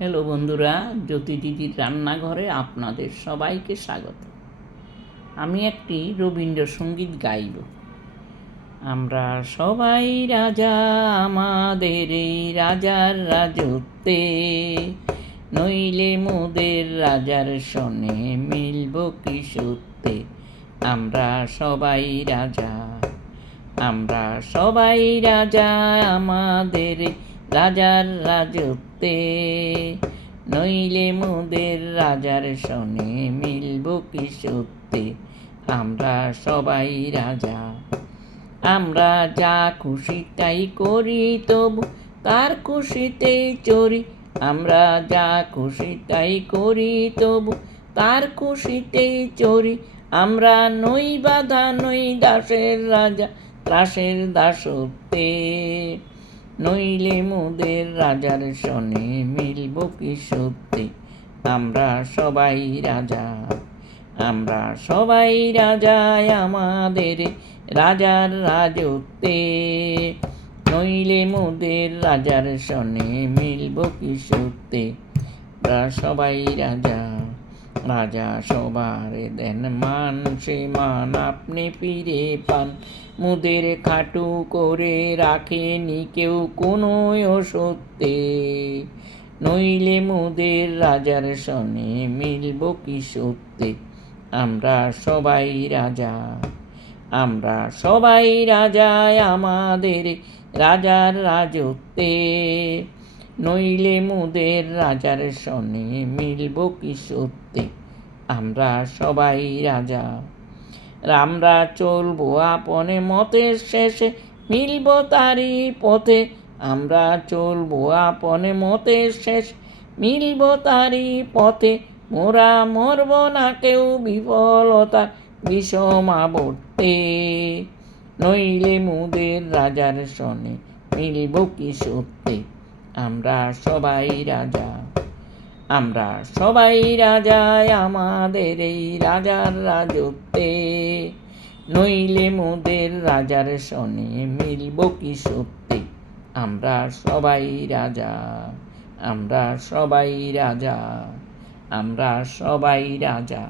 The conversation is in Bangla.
হ্যালো বন্ধুরা, জ্যোতি দিদির রান্নাঘরে আপনাদের সবাইকে স্বাগত। আমি একটি রবীন্দ্রসঙ্গীত গাইব। আমরা সবাই রাজা, আমাদের এই রাজার রাজত্বে, নইলে মোদের রাজার সনে মিলব কি সত্যে। আমরা সবাই রাজা, আমরা সবাই রাজা, আমাদের রাজার রাজত্বে, নইলে মোদের রাজার সনে মিলব কি সত্যে। আমরা সবাই রাজা, আমরা যা খুশি তাই করি, তবু তার খুশিতেই চরি। আমরা যা খুশি তাই করি, তবু তার খুশিতেই চরি। আমরা নই বাধা, নই দাসের রাজা, ত্রাসের দাসত্বে, নইলে মোদের রাজার সনে মিলব কি সত্যে। আমরা সবাই রাজা, আমরা সবাই রাজা, আমাদের রাজার রাজত্বে, নইলে মোদের রাজার সনে মিলব কি সত্যে। আমরা সবাই রাজা, রাজা সবার দেন মান, সে মান আপনি ফিরে পান। মোদের খাটু করে রাখেনি কেউ কোনো সত্যে, নইলে মোদের রাজার সনে মিলব কি সত্যে। আমরা সবাই রাজা, আমরা সবাই রাজা, আমাদের রাজার রাজত্বে, নইলে মোদের রাজার সনে মিলব কি সত্যে। আমরা সবাই রাজা, আমরা চলবো আপনে মতের শেষে, মিলব তারই পথে। আমরা চলবো আপনে মতের শেষ, মিলব তারই পথে। মোরা মরব না কেউ বিফলতা বিষমাবর্তে, নইলে মোদের রাজার সনে মিলব কি সত্যে। আমরা সবাই রাজা, আমরা সবাই রাজা, আমাদের এই রাজার রাজত্বে, নইলে মোদের রাজার সনে মিলব কি সত্যে। আমরা সবাই রাজা, আমরা সবাই রাজা, আমরা সবাই রাজা।